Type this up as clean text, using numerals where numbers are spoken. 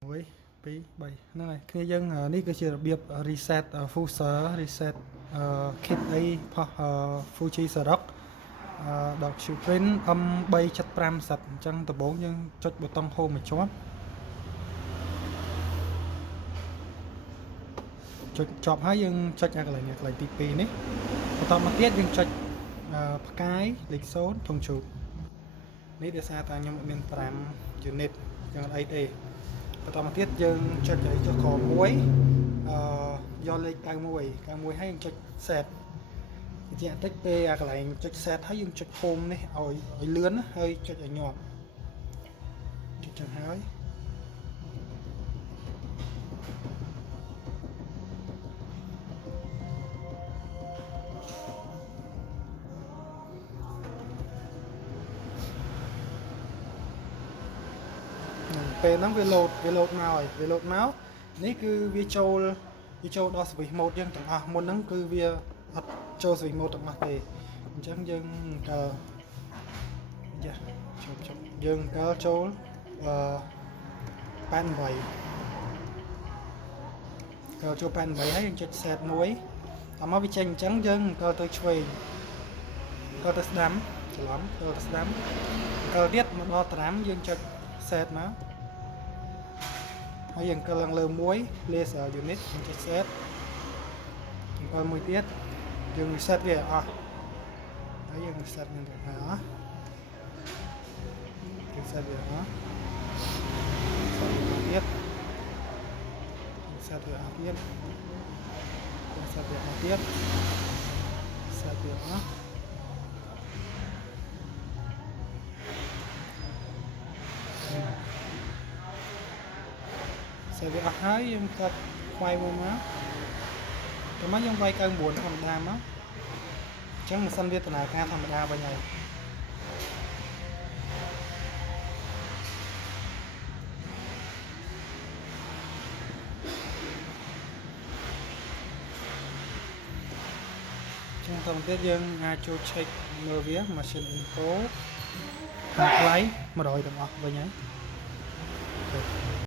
1 2 3ហ្នឹងហើយគ្នាយើងនេះគឺជារបៀប reset fusher reset kit អីផុស Fuji Xerox Doc Print M375 អញ្ចឹងដំបូងយើងចុចប៊ូតុង Home មួយជាប់ចុចចប់ហើយយើងចុចកន្លែងនេះកន្លែងទី2នេះបន្តមកទៀតយើងចុចផ្កាយលេខ0ធំជ្រូកនេះដោយសារតែខ្ញុំមាន5 unit អញ្ចឹងអីទេបន្តមកទៀតយើងចុចឲ្យចុចខ1យកលេខ91ហើយយើងចុច set ជាបន្តិចពេលកន្លែងចុច set ហើយយើងចុច home នេះឲ្យលឿនហើយចុចឲ្យញាប់ចុចចឹងហើយពេលហ្នឹងវា load មកហើយវា load មកនេះគឺវាចូលដល់ switch mode យើងទាំងអស់មុនហ្នឹងគឺវាអត់ចូល switch mode ទាំងអស់ទេអញ្ចឹងយើងជប់យើងចូល88ចូល88ហើយយើងចុច set មួយដល់មកវាចេញអញ្ចឹងយើងទៅឆ្វេងទៅស្ដាំច្រឡំទៅស្ដាំទៀតមកដល់ត្រាំយើងចុច set មកហើយយើងឡើងលើមួយ place unit យើងចុច set មួយទៀតយើង reset វាអស់ហើយយើង reset វាទៅអស់reset វាអស់ទៀត reset វាអស់ទៀត reset វាអស់ទៀត reset វាអស់សេវាអស់ហើយយើងកាត់ខ្វាយមួយមកតែមកយើងវាយ99ធម្មតាមកអញ្ចឹងម៉ាស៊ីនវាដំណើរការធម្មតាវិញហើយចឹងតទៅទៀតយើងអាចចូល check មើលវា machine info ថ្លៃ100ទាំងអស់វិញហើយ